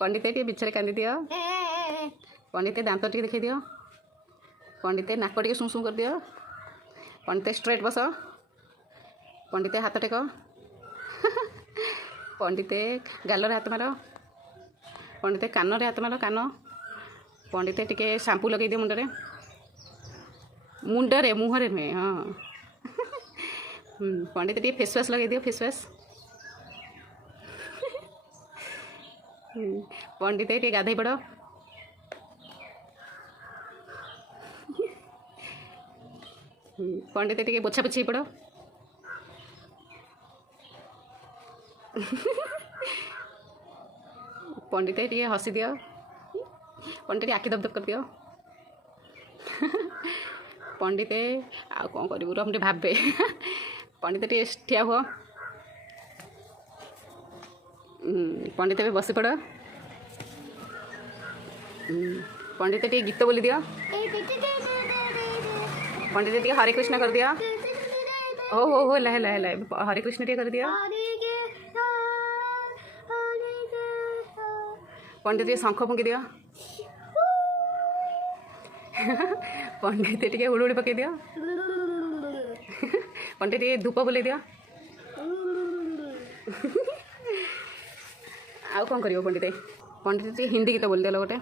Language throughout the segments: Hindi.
पंडित टे बिछरे कांदी दियो पंडित दांत टे देखै दियो पंडित नाक टे सुं सुं कर दियो पंडित स्ट्रेट बस पंडित हाथ टेक पंडित गाल हाथ मार पंडित कान हाथ मार कान पंडित टिके शैम्पू लगे दियो मुंडरे मुंडरे मुहरे नुहे हाँ पंडित टे फेस वाश लगे दियो फेस वाश पंडित टे गाधे पड़ पंडित टे पोछा पोछी पड़ पंडित टे हसी दियो पंडित आखि धप धप कर दियो पंडित आ कौन करूँ रमटे भावे पंडित टे ठिया हुआ पंडित भी बसी पड़ पंडित टे गीत बोली दियो पंडित टे हरे कृष्ण कर दिया हो लहे लहे लहे हरे कृष्ण टे कर दिया पंडित टे शंख फुंकी दियो पंडित टे हुड़ुड़ी पकई दियो पंडित टे धूप बुले दियो आउ कौन करियो पंडित टे हिंदी गीत बोल दिया गोटे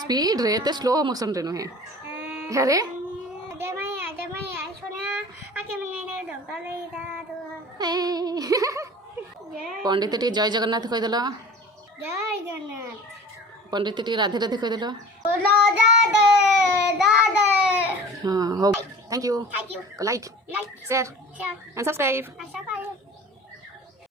स्पीड रे तो स्लो मोशन रे नुहे अरे पंडित टे जय जगन्नाथ कहीदेल जय जगन्नाथ पंडित टे राधे राधे कहीदेल हाँ हो thank you like share and subscribe